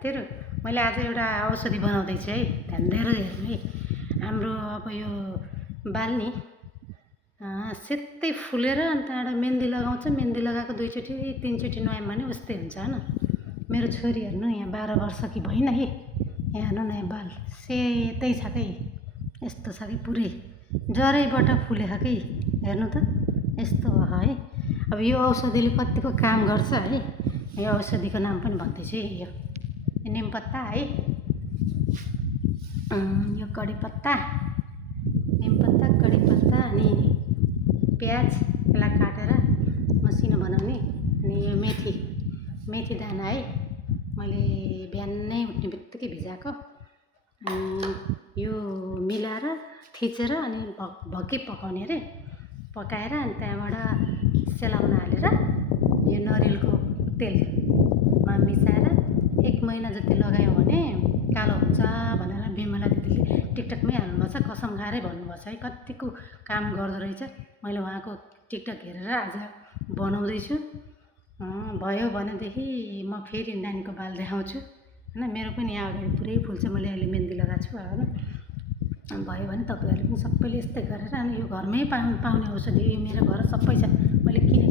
साथीहरू, मैले आज एउटा औषधि बनाउँदैछु है, ध्यान दिएर हेर्नु है। हाम्रो अब यो बाल नि सेतै फुलेर अनि त्यहाँबाट मेहन्दी लगाउँछ, मेहन्दी लगाएको 2 चोटि 3 चोटि नुहायौँ भने उस्तै हुन्छ होइन। मेरो छोरी हेर्नु यहाँ 12 वर्षकी भइन है, यहाँ हेर्नु न, यहाँ बाल सेतै छ कि यस्तो छ कि पुरै जरैबाट फुलेको कि हेर्नु त यस्तो भयो है। अब यो औषधिले कतिको काम गर्छ है, यो औषधिको नाम पनि भन्दैछु है। यो निमपत्ता है, यो कढीपत्ता, निमपत्ता, कढीपत्ता अनि प्याज, यसलाई काटेर मसिनो बनाउने। अनि यो मेथी दाना है, मैले बिहानै उठ्ने बित्तिकै भिजाएको। अनि यो मिलाएर थिचेर अनि भक्की पकाउने अरे, पकाएर अनि त्यहाँबाट सेलाउन हालेर यो नरिवलको तेलमा मिसाएर 1 महिना जति लगायो भने कालो हुन्छ भनेर बिमला दिदीले टिकटकमै हाल्नुभएको छ। कसम खाएरै भन्नुभएको छ है, कतिको काम गर्दो रहेछ। मैले उहाँको टिकटक हेरेर आज बनाउँदैछु। भयो भनेदेखि म फेरि नानीको बाल देखाउँछु होइन। मेरो पनि यहाँ अगाडि पुरै फुल्छ, मैले अहिले मेहन्दी लगाएको छु होइन। भयो भने तपाईँहरूले पनि सबैले यस्तै गरेर, अनि यो घरमै पाउने औषधि, यो मेरो घर सबै छ, मैले किनेको